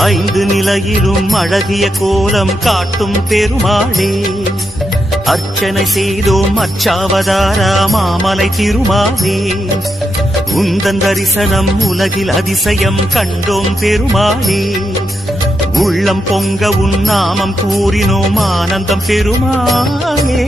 ஐந்து நிலையிலும் அழகிய கோலம் காட்டும் பெருமாளே அர்ச்சனை செய்தோம் அர்ச்சாவதார மாமலை திருமாலே உந்தன் தரிசனம் உலகில் அதிசயம் கண்டோம் பெருமாளே உள்ளம் பொங்க உன் நாமம் கூறினோம் ஆனந்தம் பெருமாளே.